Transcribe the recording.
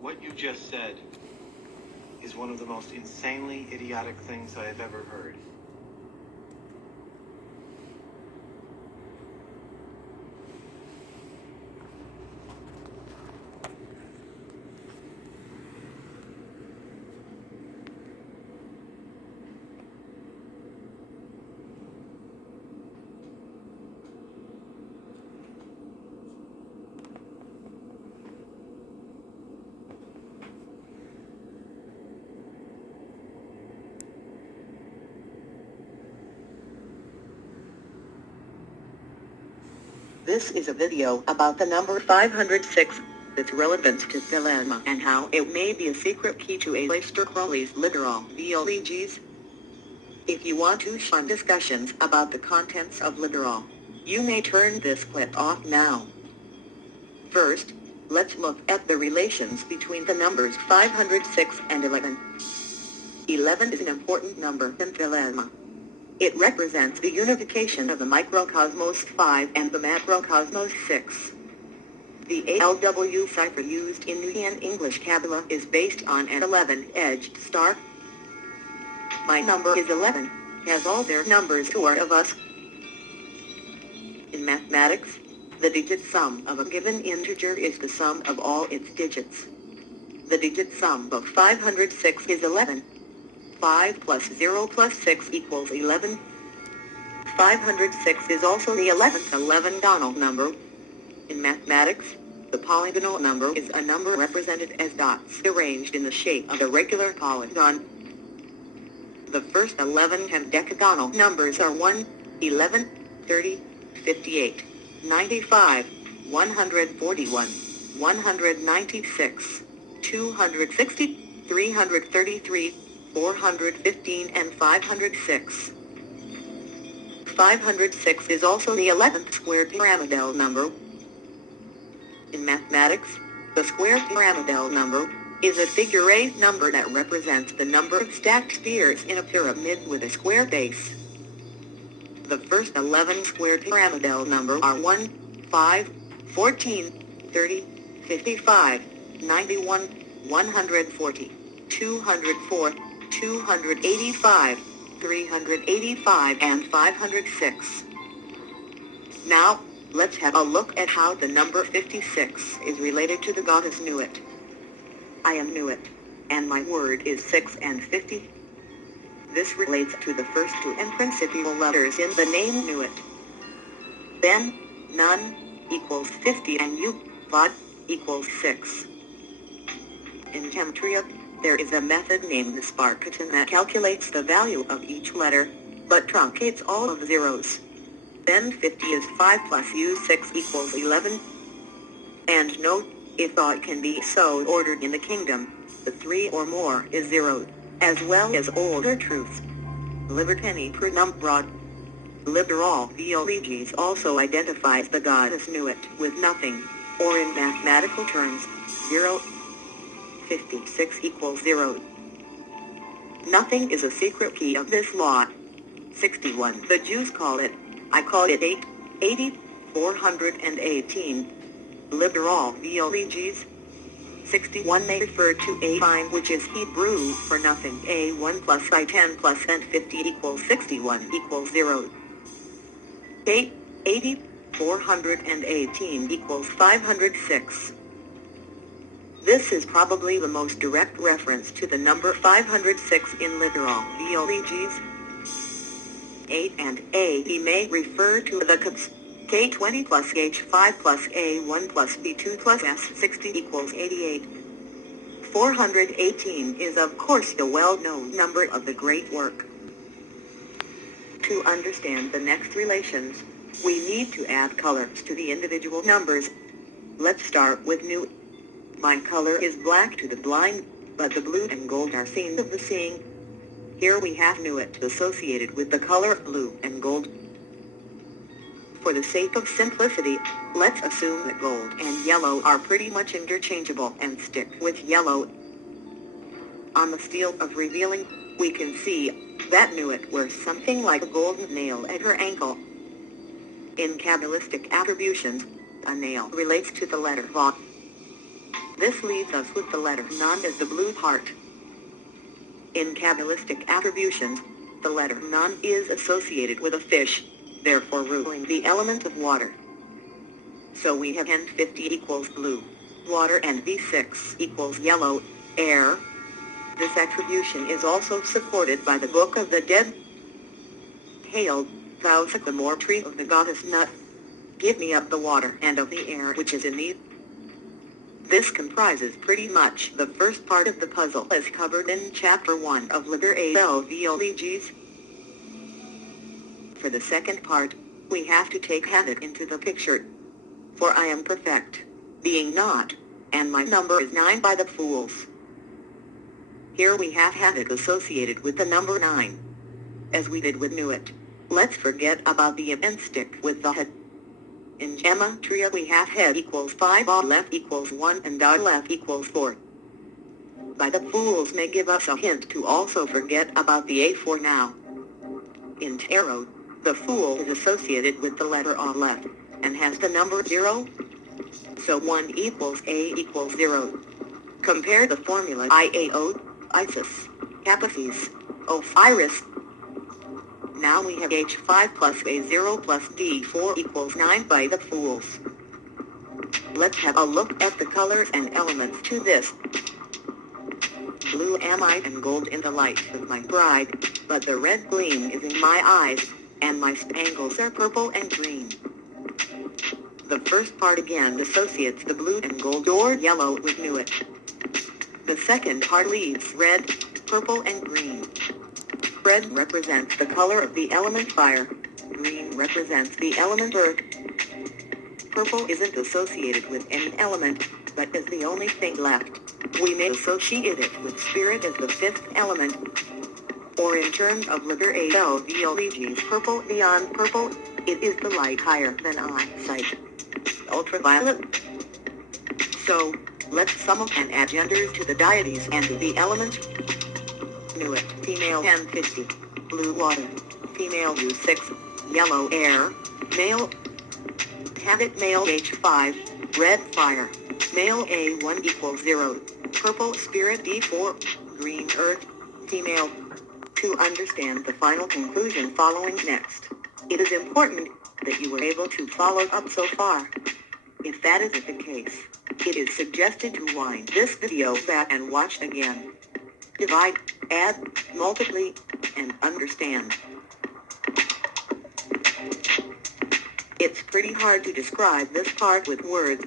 What you just said is one of the most insanely idiotic things I have ever heard. This is a video about the number 506, its relevance to Thelema, and how it may be a secret key to Aleister Crowley's literal theologies. If you want to shun discussions about the contents of literal, you may turn this clip off now. First, let's look at the relations between the numbers 506 and 11. 11 is an important number in Thelema. It represents the unification of the microcosmos 5 and the macrocosmos 6. The ALW cipher used in Nubian English Kabbalah is based on an 11-edged star. My number is 11, as all their numbers are of us. In mathematics, the digit sum of a given integer is the sum of all its digits. The digit sum of 506 is 11. 5 plus 0 plus 6 equals 11. 506 is also the 11th eleventonal number. In mathematics, the polygonal number is a number represented as dots arranged in the shape of a regular polygon. The first 11 hendecagonal numbers are 1, 11, 30, 58, 95, 141, 196, 260, 333, 415 and 506. 506 is also the 11th square pyramidal number. In mathematics, the square pyramidal number is a figure-8 number that represents the number of stacked spheres in a pyramid with a square base. The first 11 square pyramidal number are 1, 5, 14, 30, 55, 91, 140, 204, 285, 385 and 506. Now, let's have a look at how the number 56 is related to the goddess Nuit. I am Nuit, and my word is 6 and 50. This relates to the first two and principal letters in the name Nuit. Then, Nun equals 50 and Vod equals 6. In Gematria, there is a method named the Sparketon that calculates the value of each letter, but truncates all of zeros. Then 50 is 5 plus U6 equals 11. And note, if thought can be so ordered in the kingdom, the 3 or more is zeroed, as well as older truths. Libertini Prenumbrad. Liberal theologies also identifies the goddess Nuit with nothing, or in mathematical terms, 0. 56 equals 0. Nothing is a secret key of this law. 61. The Jews call it, I call it 8, 80, 418. Liberal theologies. 61 may refer to a fine, which is Hebrew for nothing. A1 plus I10 plus and 50 equals 61 equals 0. 8, 80, 418 equals 506. This is probably the most direct reference to the number 506 in literal theologies. 8 and A may refer to the cups. K20 plus H5 plus A1 plus B2 plus S60 equals 88. 418 is of course the well-known number of the great work. To understand the next relations, we need to add colors to the individual numbers. Let's start with Nu. My color is black to the blind, but the blue and gold are seen of the seeing. Here we have Nuit associated with the color blue and gold. For the sake of simplicity, let's assume that gold and yellow are pretty much interchangeable and stick with yellow. On the steel of revealing, we can see that Nuit wears something like a golden nail at her ankle. In Kabbalistic attributions, a nail relates to the letter Vav. This leaves us with the letter Nun as the blue part. In Kabbalistic attributions, the letter Nun is associated with a fish, therefore ruling the element of water. So we have N50 equals blue, water, and V6 equals yellow, air. This attribution is also supported by the Book of the Dead. Hail, thou sycamore tree of the goddess Nut, give me up the water and of the air which is in thee. This comprises pretty much the first part of the puzzle as covered in Chapter 1 of Liber ALV Elegies. For the second part, we have to take Hadit into the picture. For I am perfect, being not, and my number is 9 by the fools. Here we have Hadit associated with the number 9. As we did with Nuit, let's forget about the and stick with the head. In Gematria we have head equals 5, Aleph equals 1, and Aleph equals 4. By the fools may give us a hint to also forget about the A for now. In Tarot, the fool is associated with the letter Aleph, and has the number 0. So 1 equals A equals 0. Compare the formula IAO, Isis, Capathes, Osiris. Now we have H5 plus A0 plus D4 equals 9 by the fools. Let's have a look at the colors and elements to this. Blue am I and gold in the light of my bride, but the red gleam is in my eyes, and my spangles are purple and green. The first part again associates the blue and gold or yellow with Nuit. The second part leaves red, purple, and green. Red represents the color of the element fire, green represents the element earth. Purple isn't associated with any element, but is the only thing left. We may associate it with spirit as the fifth element. Or in terms of Liber ALV Elegies, purple beyond purple, it is the light higher than eyesight. Ultraviolet. So, let's sum up and add genders to the deities and to the element. Nuit, female N50, blue water, female U6, yellow air, male Hadit, male H5, red fire, male A1 equals 0, purple spirit D4, green earth, female. To understand the final conclusion following next, it is important that you were able to follow up so far. If that isn't the case, it is suggested to wind this video back and watch again. Divide, add, multiply, and understand. It's pretty hard to describe this part with words,